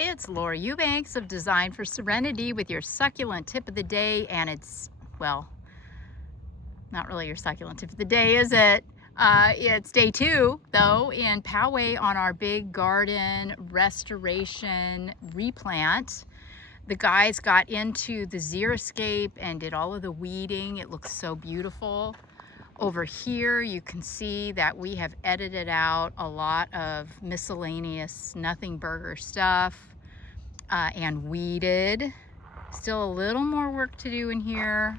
It's Laura Eubanks of Design for Serenity with your succulent tip of the day, and it's, well, not really your succulent tip of the day, is it? It's day 2, though, in Poway on our big garden restoration replant. The guys got into the xeriscape and did all of the weeding. It looks so beautiful. Over here, you can see that we have edited out a lot of miscellaneous nothing burger stuff and weeded. Still a little more work to do in here,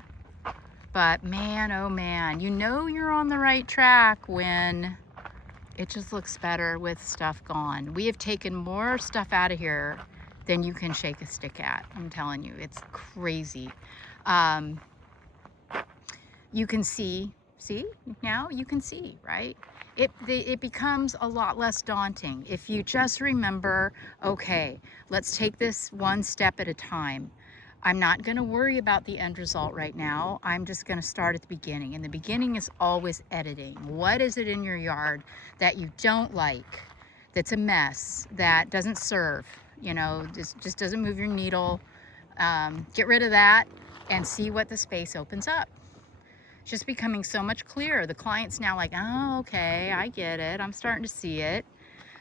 but man, oh man, you know you're on the right track when it just looks better with stuff gone. We have taken more stuff out of here than you can shake a stick at. I'm telling you, it's crazy. You can see now you can see, right? It becomes a lot less daunting if you just remember, okay, let's take this one step at a time. I'm not going to worry about the end result right now. I'm just going to start at the beginning, and the beginning is always editing. What is it in your yard that you don't like, that's a mess, that doesn't serve, you know, just doesn't move your needle? Get rid of that and see what the space opens up. Just becoming so much clearer. The client's now like, oh, okay, I get it. I'm starting to see it.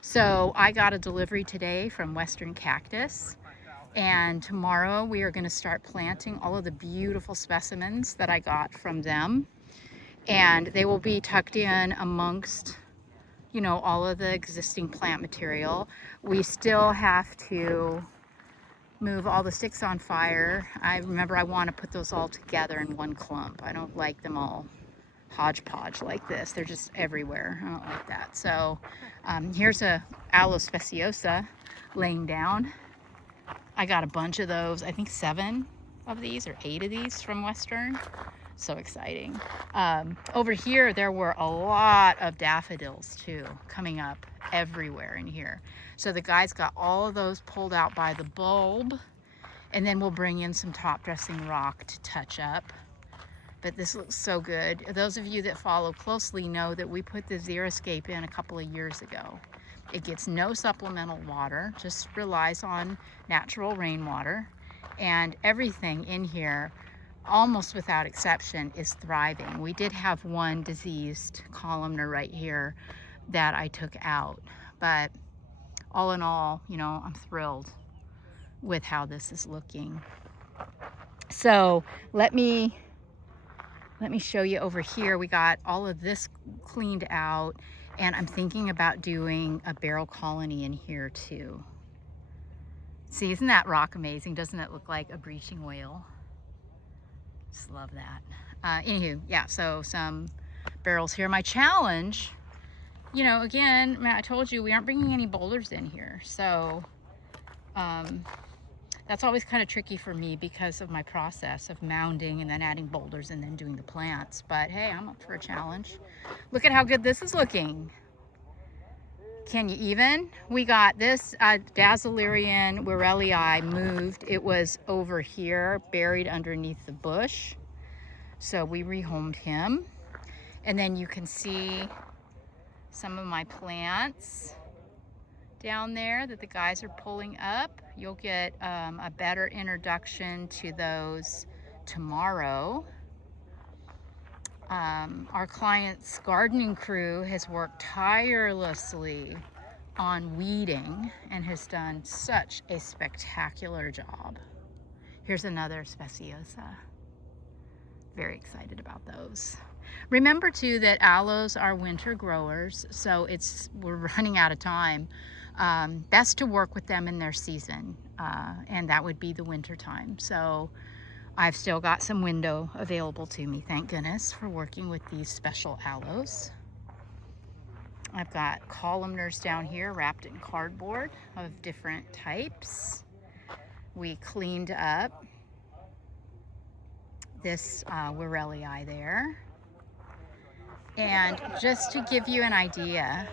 So I got a delivery today from Western Cactus, and tomorrow we are going to start planting all of the beautiful specimens that I got from them, and they will be tucked in amongst, you know, all of the existing plant material. We still have to move all the sticks on fire. I remember I want to put those all together in one clump. I don't like them all hodgepodge like this. They're just everywhere. I don't like that. So here's a aloe speciosa laying down. I got a bunch of those, I think 7 of these or 8 of these from Western. So exciting. Over here, there were a lot of daffodils too, coming up everywhere in here. So the guys got all of those pulled out by the bulb, and then we'll bring in some top dressing rock to touch up. But this looks so good. Those of you that follow closely know that we put the xeriscape in a couple of years ago. It gets no supplemental water, just relies on natural rainwater, and everything in here, almost without exception, is thriving. We did have one diseased columnar right here that I took out, but all in all, you know, I'm thrilled with how this is looking. So let me show you over here. We got all of this cleaned out, and I'm thinking about doing a barrel colony in here too. See, isn't that rock amazing? Doesn't it look like a breaching whale? Just love that. Anywho, yeah, so some barrels here. My challenge, you know, again, I told you we aren't bringing any boulders in here. So that's always kind of tricky for me because of my process of mounding and then adding boulders and then doing the plants. But hey, I'm up for a challenge. Look at how good this is looking. Can you even? We got this Dazzlerian Wirelii moved. It was over here, buried underneath the bush. So we rehomed him. And then you can see some of my plants down there that the guys are pulling up. You'll get a better introduction to those tomorrow. Our client's gardening crew has worked tirelessly on weeding and has done such a spectacular job. Here's another speciosa. Very excited about those. Remember too that aloes are winter growers, so we're running out of time. Best to work with them in their season, and that would be the winter time. So I've still got some window available to me, thank goodness, for working with these special aloes. I've got columnars down here wrapped in cardboard of different types. We cleaned up this Wirelii there. And just to give you an idea,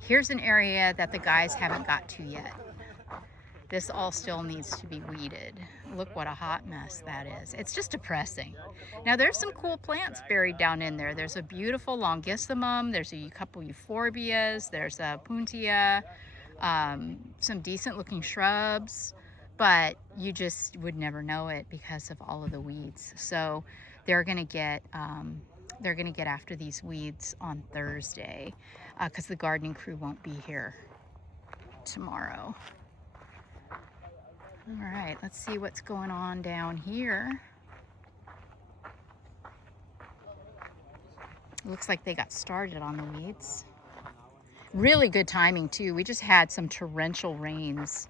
here's an area that the guys haven't got to yet. This all still needs to be weeded. Look what a hot mess that is. It's just depressing. Now there's some cool plants buried down in there. There's a beautiful longissimum, there's a couple euphorbias, there's a puntia, some decent looking shrubs, but you just would never know it because of all of the weeds. So they're gonna get after these weeds on Thursday because the gardening crew won't be here tomorrow. All right, let's see what's going on down here. Looks like they got started on the weeds. Really good timing too. We just had some torrential rains,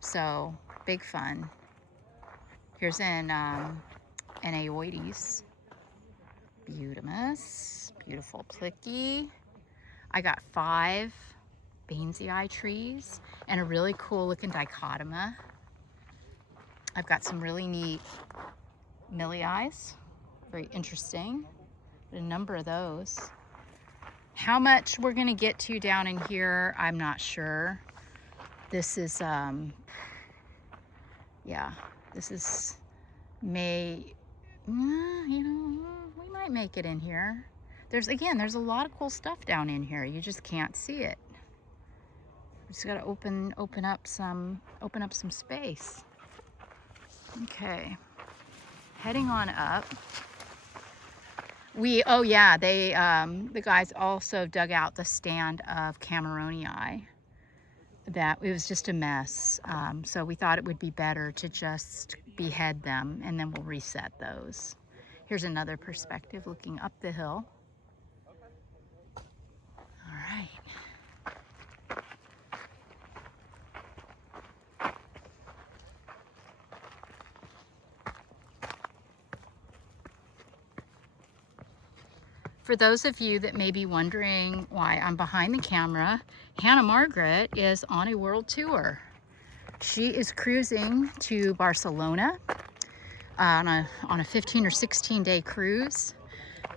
so big fun. Here's an aoides, butamus, beautiful plicky. I got 5 Bainsii trees and a really cool looking dichotoma. I've got some really neat millii, very interesting. A number of those. How much we're gonna get to down in here, I'm not sure. This is, yeah, this is May, you know, we might make it in here. There's a lot of cool stuff down in here. You just can't see it. Just gotta open up some space. Okay, heading on up. Oh yeah, the guys also dug out the stand of Cameronii. That it was just a mess. So we thought it would be better to just behead them and then we'll reset those. Here's another perspective looking up the hill. All right. For those of you that may be wondering why I'm behind the camera, Hannah Margaret is on a world tour. She is cruising to Barcelona on a 15 or 16 day cruise.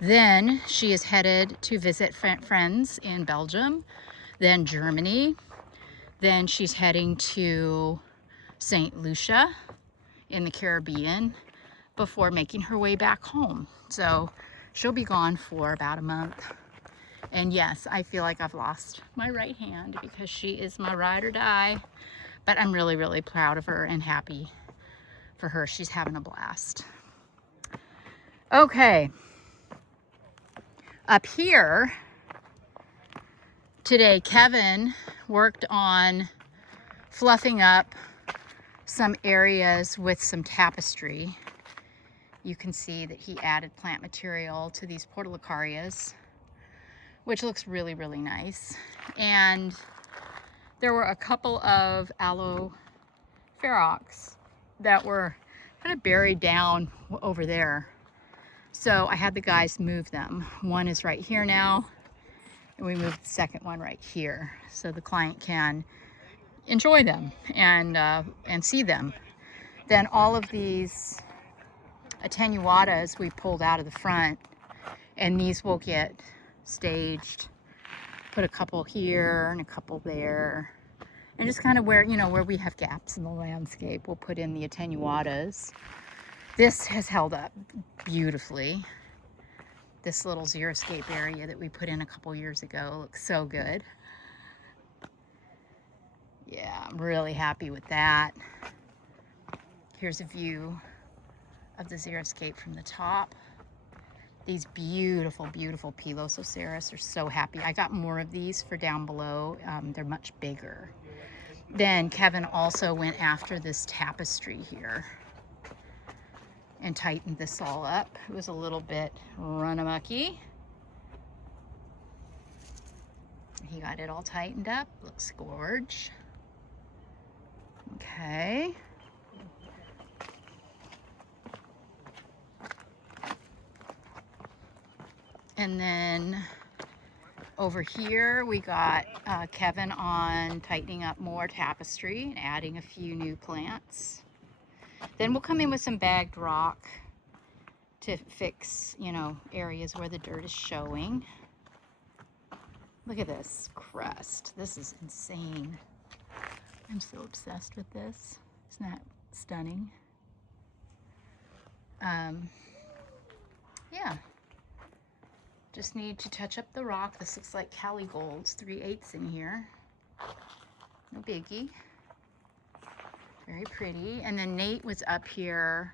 Then she is headed to visit friends in Belgium, then Germany. Then she's heading to St. Lucia in the Caribbean before making her way back home. So she'll be gone for about a month. And yes, I feel like I've lost my right hand because she is my ride or die. But I'm really, really proud of her and happy for her. She's having a blast. Okay. Up here today, Kevin worked on fluffing up some areas with some tapestry. You can see that he added plant material to these portulacarias, which looks really, really nice. And there were a couple of aloe ferox that were kind of buried down over there. So I had the guys move them. One is right here now, and we moved the second one right here so the client can enjoy them and see them. Then all of these attenuatas we pulled out of the front, and these will get staged. Put a couple here and a couple there, and just kind of where we have gaps in the landscape, we'll put in the attenuatas. This has held up beautifully. This little xeriscape area that we put in a couple years ago looks so good. Yeah, I'm really happy with that. Here's a view of the xeriscape from the top. These beautiful, beautiful Pilosoceras are so happy. I got more of these for down below. They're much bigger. Then Kevin also went after this tapestry here and tightened this all up. It was a little bit run-amucky. He got it all tightened up. Looks gorge. Okay. And then over here we got Kevin on tightening up more tapestry and adding a few new plants. Then we'll come in with some bagged rock to fix, areas where the dirt is showing. Look at this crust. This is insane. I'm so obsessed with this. Isn't that stunning? Yeah. Just need to touch up the rock. This looks like Cali Gold's 3/8 in here. No biggie. Very pretty. And then Nate was up here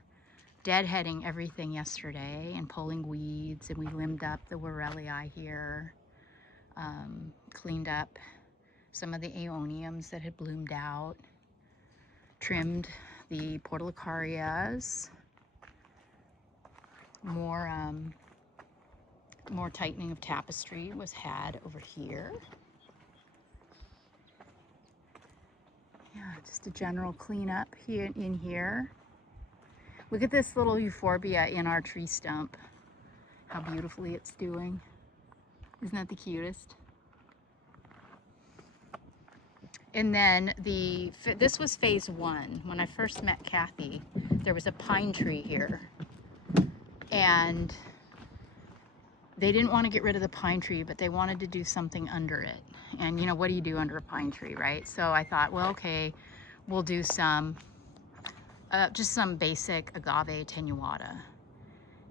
deadheading everything yesterday and pulling weeds, and we limbed up the Warelii here, cleaned up some of the aeoniums that had bloomed out, trimmed the portulacarias, more tightening of tapestry was had over here. Yeah, just a general cleanup here in here. Look at this little euphorbia in our tree stump. How beautifully it's doing. Isn't that the cutest? And then this was phase one. When I first met Kathy, there was a pine tree here. And they didn't want to get rid of the pine tree, but they wanted to do something under it. And you know, what do you do under a pine tree, right? So I thought, well, okay, we'll do some, just some basic agave attenuata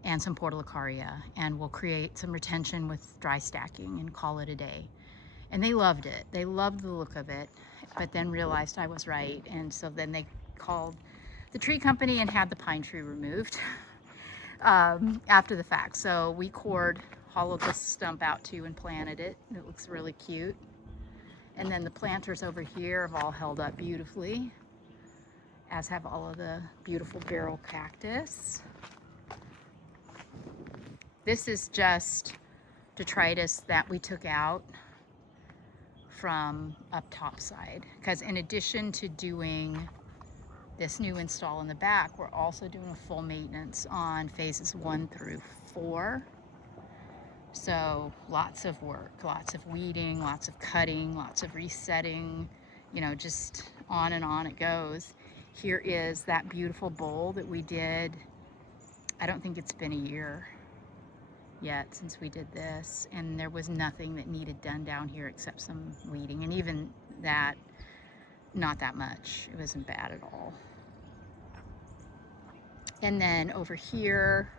and some portulacaria, and we'll create some retention with dry stacking and call it a day. And they loved it. They loved the look of it, but then realized I was right. And so then they called the tree company and had the pine tree removed after the fact. So we hollowed this stump out too and planted it. It looks really cute. And then the planters over here have all held up beautifully, as have all of the beautiful barrel cactus. This is just detritus that we took out from up top side, because in addition to doing this new install in the back, we're also doing a full maintenance on phases 1 through 4. So lots of work, lots of weeding, lots of cutting, lots of resetting, you know, just on and on it goes. Here is that beautiful bowl that we did. I don't think it's been a year yet since we did this, and there was nothing that needed done down here except some weeding, and even that, not that much. It wasn't bad at all. And then over here,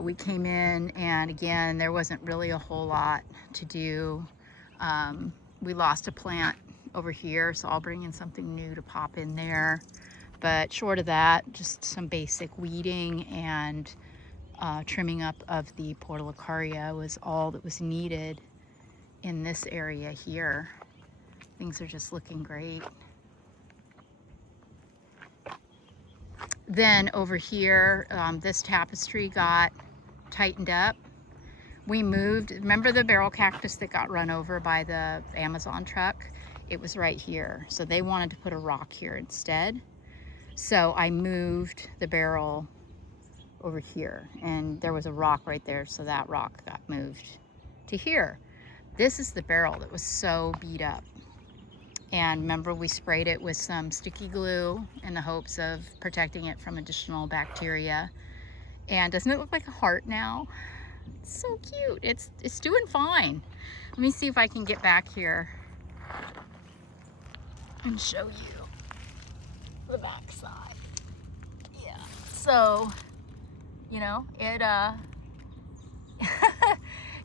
we came in, and again, there wasn't really a whole lot to do. We lost a plant over here, so I'll bring in something new to pop in there. But short of that, just some basic weeding and trimming up of the portulacaria was all that was needed in this area here. Things are just looking great. Then over here, this tapestry got tightened up. We moved, remember the barrel cactus that got run over by the Amazon truck? It was right here. So they wanted to put a rock here instead. So I moved the barrel over here, and there was a rock right there, so that rock got moved to here. This is the barrel that was so beat up. And remember, we sprayed it with some sticky glue in the hopes of protecting it from additional bacteria. And doesn't it look like a heart now? It's so cute. It's doing fine. Let me see if I can get back here and show you the back side. Yeah. So, you know, it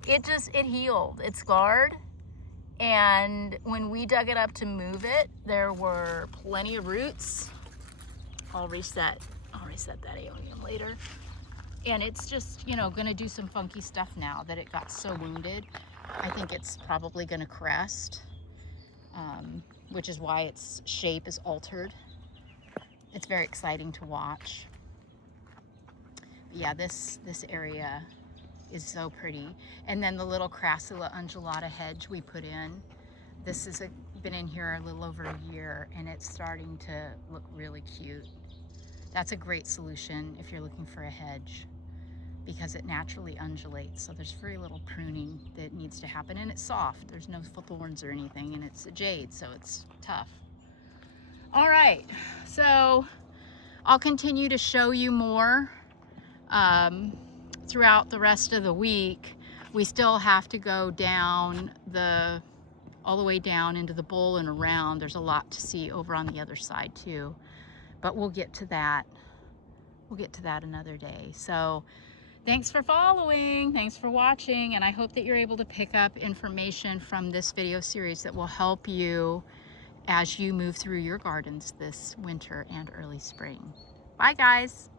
it healed. It scarred. And when we dug it up to move it, there were plenty of roots. I'll reset that aeonium later. And it's just, you know, gonna do some funky stuff now that it got so wounded. I think it's probably gonna crest, which is why its shape is altered. It's very exciting to watch. But yeah, this area is so pretty. And then the little Crassula undulata hedge we put in. This has been in here a little over a year, and it's starting to look really cute. That's a great solution if you're looking for a hedge, because it naturally undulates. So there's very little pruning that needs to happen, and it's soft. There's no thorns or anything, and it's a jade, so it's tough. All right, so I'll continue to show you more throughout the rest of the week. We still have to go down all the way down into the bowl and around. There's a lot to see over on the other side too, but we'll get to that. We'll get to that another day. So Thanks for following, thanks for watching, and I hope that you're able to pick up information from this video series that will help you as you move through your gardens this winter and early spring. Bye guys.